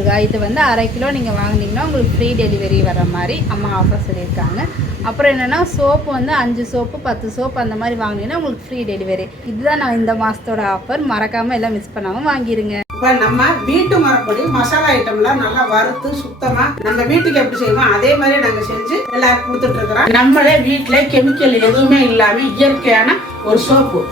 ஊறுகாய் இது வந்து அரை கிலோ நீங்கள் வாங்குனீங்கன்னா உங்களுக்கு ஃப்ரீ டெலிவரி வர மாதிரி அம்மா ஆஃபர் சொல்லியிருக்காங்க. அப்புறம் என்னென்னா சோப்பு வந்து அஞ்சு சோப்பு பத்து சோப்பு அந்த மாதிரி வாங்கினீங்கன்னா உங்களுக்கு ஃப்ரீ டெலிவரி இதுதான் நான் இந்த மாதத்தோட ஆஃபர் மறக்காமல் எல்லாம் மிஸ் பண்ணாமல் வாங்கிருங்க. இப்போ நம்ம வீட்டு மரப்படி மசாலா ஐட்டம்லாம் நல்லா வறுத்து சுத்தமா நம்ம வீட்டுக்கு எப்படி செய்வோம் அதே மாதிரி நாங்க செஞ்சு எல்லாருக்கும் கொடுத்துட்டு இருக்கிறோம். நம்மளே வீட்டுல கெமிக்கல் எதுவுமே இல்லாம இயற்கையான ஒரு சோப்பு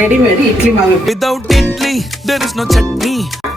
ரெடிமேடு இட்லி மாவு. Without idli, there is no chutney.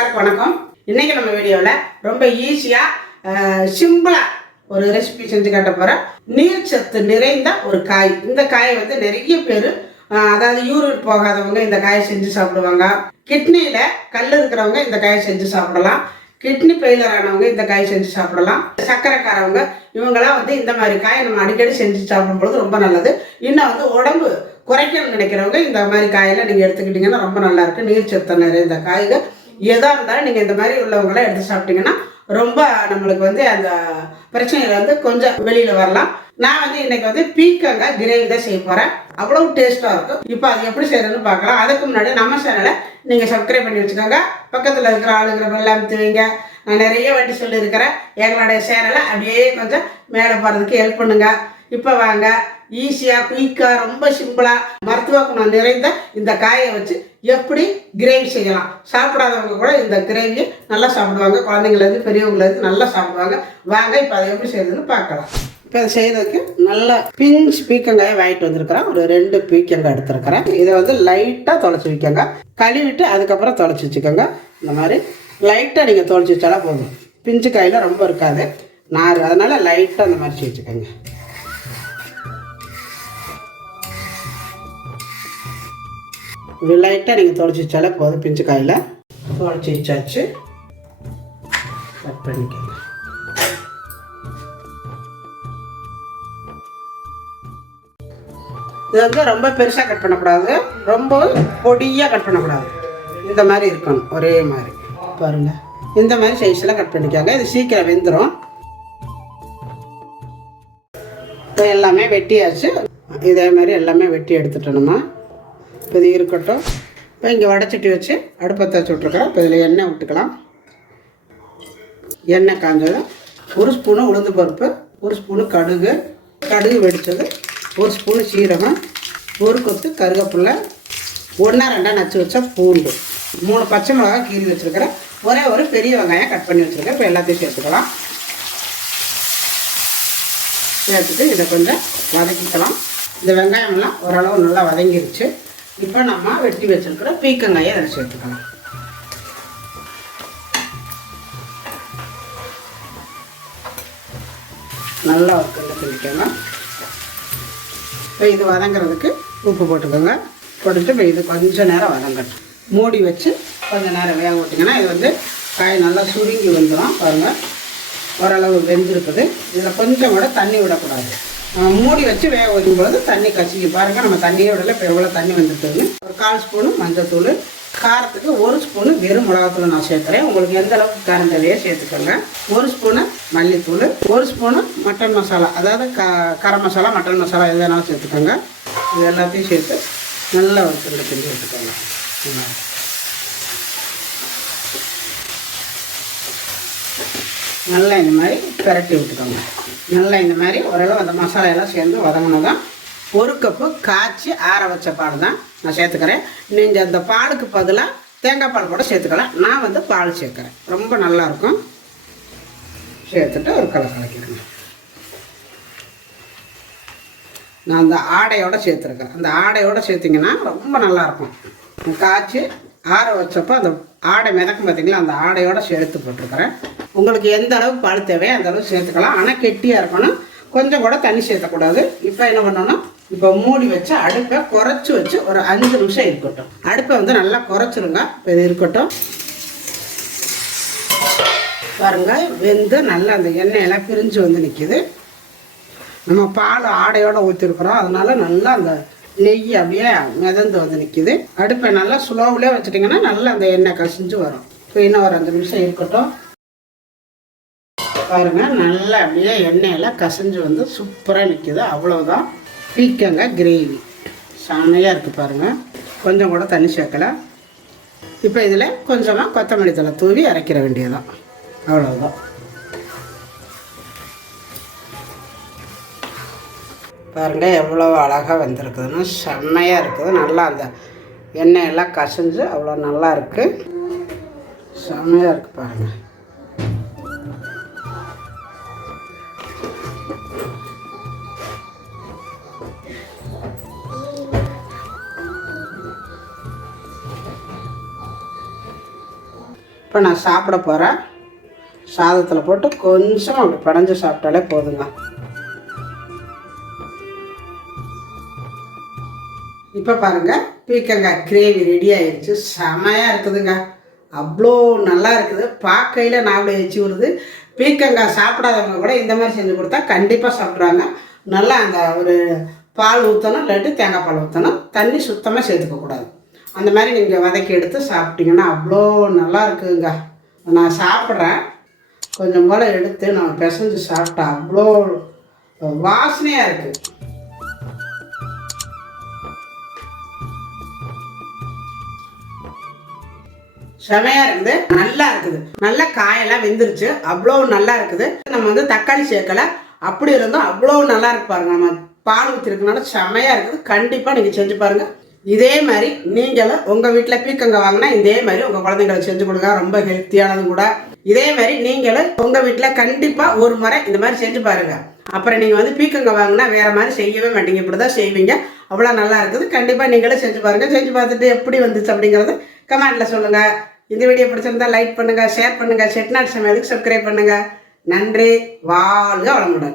எல்லாருக்கும் வணக்கம். இன்றைக்கி நம்ம வீடியோவில் ரொம்ப ஈஸியாக சிம்பிளாக ஒரு ரெசிபி செஞ்சு காட்ட போகிறோம் நீர் சத்து நிறைந்த ஒரு காய். இந்த காயை வந்து நிறைய பேர் அதாவது யூரின் போகாதவங்க இந்த காயை செஞ்சு சாப்பிடுவாங்க. கிட்னியில் கல் இருக்கிறவங்க இந்த காயை செஞ்சு சாப்பிடலாம். கிட்னி ஃபெயிலர் ஆனவங்க இந்த காய் செஞ்சு சாப்பிடலாம். சர்க்கரைக்காரவங்க இவங்கெல்லாம் வந்து இந்த மாதிரி காயை நம்ம அடிக்கடி செஞ்சு சாப்பிடும்பொழுது ரொம்ப நல்லது. இன்னும் வந்து உடம்பு குறைக்கணும்னு நினைக்கிறவங்க இந்த மாதிரி காயெல்லாம் நீங்கள் எடுத்துக்கிட்டிங்கன்னா ரொம்ப நல்லாயிருக்கு நீர் சத்து நிறைந்த காய்கள். எதாக இருந்தாலும் நீங்கள் இந்த மாதிரி உள்ளவங்களாம் எடுத்து சாப்பிட்டீங்கன்னா ரொம்ப நம்மளுக்கு வந்து அந்த பிரச்சனையில் வந்து கொஞ்சம் வெளியில் வரலாம். நான் வந்து இன்னைக்கு வந்து பீக்கங்காய் கிரேவி தான் செய்ய போகிறேன் அவ்வளோ டேஸ்ட்டாக இருக்கும். இப்போ அது எப்படி செய்யறதுன்னு பார்க்கலாம். அதுக்கு முன்னாடி நம்ம சேனலை நீங்கள் சப்ஸ்கிரைப் பண்ணி வச்சுக்கோங்க. பக்கத்தில் இருக்கிற ஆளுங்கிற எல்லாம் அமுத்துவீங்க நான் நிறைய வாட்டி சொல்லியிருக்கிறேன். எங்களுடைய சேனலை அப்படியே கொஞ்சம் மேலே போகிறதுக்கு ஹெல்ப் பண்ணுங்க. இப்போ வாங்க. ஈஸியாக குயிக்காக ரொம்ப சிம்பிளாக மருத்துவ குணம் நிறைந்த இந்த காயை வச்சு எப்படி கிரேவி செய்யலாம். சாப்பிடாதவங்க கூட இந்த கிரேவியை நல்லா சாப்பிடுவாங்க. குழந்தைங்கலேருந்து பெரியவங்களேருந்து நல்லா சாப்பிடுவாங்க. வாங்க இப்போ அதை எப்படி செய்யறதுன்னு பார்க்கலாம். இப்போ அதை செய்யறதுக்கு நல்லா பிஞ்ச் பீக்கங்காயை வாங்கிட்டு வந்திருக்கிறேன். ஒரு ரெண்டு பீக்கங்காய் எடுத்துருக்கிறேன். இதை வந்து லைட்டாக தொலைச்சி வைக்கங்க. கழுவிட்டு அதுக்கப்புறம் தொலைச்சி வச்சுக்கோங்க. இந்த மாதிரி லைட்டாக நீங்கள் தொலைச்சி வச்சாலும் போதும். பிஞ்சு காயில் ரொம்ப இருக்காது. நார் அதனால் லைட்டாக அந்த மாதிரி வச்சுக்கோங்க. இப்படி லைட்டாக நீங்கள் தொலைச்சி வச்சாலே போதும். பிஞ்சு காயில் தொடச்சி வச்சாச்சு. கட் பண்ணிக்கோங்க. இது வந்து ரொம்ப பெருசாக கட் பண்ணக்கூடாது. ரொம்ப பொடியாக கட் பண்ணக்கூடாது. இந்த மாதிரி இருக்கணும். ஒரே மாதிரி. பாருங்கள் இந்த மாதிரி சைஸில் கட் பண்ணிக்காங்க. இது சீக்கிரம் வெந்துடும் இப்போ எல்லாமே வெட்டியாச்சு. இதே மாதிரி எல்லாமே வெட்டி எடுத்துட்டோம்மா இப்போ இது இருக்கட்டும். இப்போ இங்கே வடைச்சட்டி வச்சு அடுப்பத்தை தச்சு விட்ருக்குறோம் இப்போ இதில் எண்ணெய் விட்டுக்கலாம். எண்ணெய் காஞ்சதும் ஒரு ஸ்பூனு உளுந்து பருப்பு ஒரு ஸ்பூனு கடுகு கடுகு வெடித்தது ஒரு ஸ்பூனு சீரகம் ஒரு கொத்து கருவேப்பிலை ஒன்றா ரெண்டாக நச்சு வச்சா பூண்டு. மூணு பச்சை மிளகாய் கீறி வச்சுருக்கிறேன். ஒரே ஒரு பெரிய வெங்காயம் கட் பண்ணி வச்சுருக்கேன். இப்போ எல்லாத்தையும் சேர்த்துக்கலாம். சேர்த்துட்டு இதை கொஞ்சம் வதக்கிக்கலாம். இந்த வெங்காயம்லாம் ஓரளவு நல்லா வதங்கிருச்சு. இப்போ நம்ம வெட்டி வச்சிருக்கிற பீக்கங்காயை அதில் சேர்த்துக்கலாம் நல்லா ஒரு கண்டு பிடிக்கணும் இப்போ இது வதங்கிறதுக்கு உப்பு போட்டுக்கோங்க. போட்டுட்டு இப்போ இது கொஞ்சம் நேரம் வதங்கட்டும். மூடி வச்சு கொஞ்சம் நேரம் வேக விட்டிங்கன்னா இது வந்து காய் நல்லா சுருங்கி வந்துடும் பாருங்கள் ஓரளவு வெந்திருக்குது. இதில் கொஞ்சம் கூட தண்ணி விடக்கூடாது. மூடி வச்சு வேக வைக்கும் பொழுது தண்ணி கசிக்கி பாருங்கள் நம்ம தண்ணியே விடல இப்போ எவ்வளோ தண்ணி வந்துருக்குதுன்னு ஒரு கால் ஸ்பூனு மஞ்சத்தூள் காரத்துக்கு ஒரு ஸ்பூனு வெறும் மிளகாத்தூள் நான் சேர்க்குறேன். உங்களுக்கு எந்த அளவுக்கு காரம் தேவையோ சேர்த்துக்கோங்க. ஒரு ஸ்பூனு மல்லித்தூள் ஒரு ஸ்பூனு மட்டன் மசாலா அதாவது க கரம் மசாலா மட்டன் மசாலா எது வேணாலும் சேர்த்துக்கோங்க. இது எல்லாத்தையும் சேர்த்து நல்லா ஒரு கிண்டு செஞ்சு எடுத்துக்கோங்க. இந்த மாதிரி. நல்லா இந்த மாதிரி பிரட்டி விட்டுக்கோங்க. நல்லா இந்த மாதிரி ஓரளவு அந்த மசாலா சேர்ந்து வதங்கினதும் ஒரு கப்பு காய்ச்சி ஆற வச்ச பால் தான் நான் சேர்த்துக்கிறேன். நீங்கள் அந்த பாலுக்கு பதிலாக தேங்காய் பால் கூட சேர்த்துக்கலாம். நான் வந்து பால் சேர்க்குறேன். ரொம்ப நல்லாயிருக்கும் சேர்த்துட்டு ஒரு கலை கலக்கிடுங்க. நான் அந்த ஆடையோட சேர்த்துருக்கேன் அந்த ஆடையோட சேர்த்திங்கன்னா ரொம்ப நல்லாயிருக்கும் காய்ச்சி ஆற வச்சப்போ அந்த ஆடை மிதக்கும் பார்த்தீங்களா அந்த ஆடையோட சேர்த்து போட்டிருக்கிறேன். உங்களுக்கு எந்த அளவுக்கு பால் தேவையோ அந்த அளவுக்கு சேர்த்துக்கலாம். ஆனால் கெட்டியாக இருக்கணும். கொஞ்சம் கூட தண்ணி சேர்த்தக்கூடாது இப்போ என்ன பண்ணணும் இப்போ மூடி வச்சு அடுப்பை குறைச்சி வச்சு ஒரு அஞ்சு நிமிஷம் இருக்கட்டும். அடுப்பை வந்து நல்லா குறைச்சிருங்க. இப்போ இது இருக்கட்டும். பாருங்க வெந்து நல்லா அந்த எண்ணெயெல்லாம் பிரிஞ்சு வந்து நிற்கிது நம்ம பால் ஆடையோடு ஊற்றிருக்கிறோம் அதனால நல்லா அந்த நெய் அப்படியே மிதந்து வந்து நிற்கிது அடுப்பை நல்லா ஸ்லோவிலே வச்சுட்டிங்கன்னா நல்லா அந்த எண்ணெய் கசிஞ்சு வரும். இப்போ இன்னும் ஒரு அஞ்சு நிமிஷம் இருக்கட்டும். பாருங்கள் நல்லா அப்படியே எண்ணெயில் கசஞ்சு வந்து சூப்பராக நிற்கிது அவ்வளோதான் பீக்கங்க கிரேவி செமையாக இருக்குது பாருங்கள் கொஞ்சம் கூட தண்ணி சேர்க்கலை. இப்போ இதில் கொஞ்சமாக கொத்தமல்லி தழை தூவி அரைக்கிற வேண்டியதுதான். அவ்வளோதான் பாருங்க எவ்வளோ அழகாக வந்திருக்குதுன்னு. செம்மையாக இருக்குது. நல்லா அந்த எண்ணெயெல்லாம் கசஞ்சு அவ்வளோ நல்லா இருக்குது செம்மையாக இருக்குது பாருங்கள் இப்போ நான் சாப்பிட போகிறேன் சாதத்தில் போட்டு கொஞ்சம் அப்படி படைஞ்சு சாப்பிட்டாலே போதுங்க. இப்போ பாருங்க பீக்கங்காய் கிரேவி ரெடி ஆயிடுச்சு செமையாக இருக்குதுங்க. அவ்வளோ நல்லா இருக்குது. பார்க்கையில் நாவலை வச்சு விடுது. பீக்கங்காய் சாப்பிடாதவங்க கூட இந்த மாதிரி செஞ்சு கொடுத்தா கண்டிப்பாக சாப்பிட்றாங்க. நல்லா அந்த ஒரு பால் ஊற்றணும் இல்லாட்டி தேங்காய் பால் ஊற்றணும் தண்ணி சுத்தமாக சேர்த்துக்கக்கூடாது. அந்த மாதிரி நீங்கள் வதக்கி எடுத்து சாப்பிட்டீங்கன்னா அவ்வளோ நல்லா இருக்குதுங்க நான் சாப்பிட்றேன். கொஞ்சம் போல் எடுத்து நான் பிசைஞ்சு சாப்பிட்டா அவ்வளோ வாசனையாக இருக்குது செமையாக இருக்குது. நல்லா இருக்குது. நல்ல காயெல்லாம் வெந்துருச்சு. அவ்வளோ நல்லா இருக்குது. நம்ம வந்து தக்காளி சேர்க்கலை. அப்படி இருந்தோம் அவ்வளோ நல்லா இருக்கு பாருங்க. நம்ம பால் ஊற்றிருக்கனால செமையாக இருக்குது. கண்டிப்பாக நீங்கள் செஞ்சு பாருங்க. இதே மாதிரி நீங்களும் உங்கள் வீட்டில் பீக்கங்காய் வாங்கினா இதே மாதிரி உங்கள் குழந்தைங்களுக்கு செஞ்சு கொடுங்க. ரொம்ப ஹெல்த்தியானது கூட. இதே மாதிரி நீங்களும் உங்கள் வீட்டில் கண்டிப்பாக ஒரு முறை இந்த மாதிரி செஞ்சு பாருங்க. அப்புறம் நீங்கள் வந்து பீக்கங்காய் வாங்கினா வேற மாதிரி செய்யவே மாட்டீங்க. இப்படி தான் செய்வீங்க. அவ்வளோ நல்லா இருக்குது. கண்டிப்பாக நீங்களும் செஞ்சு பாருங்க. செஞ்சு பார்த்துட்டு எப்படி வந்துச்சு அப்படிங்கிறது கமெண்ட்ல சொல்லுங்க. இந்த வீடியோ பிடிச்சிருந்தா லைக் பண்ணுங்க ஷேர் பண்ணுங்க. செட்நாட் சமையலுக்கு சப்ஸ்கிரைப் பண்ணுங்க. நன்றி. வாழ்க வளமுடன்.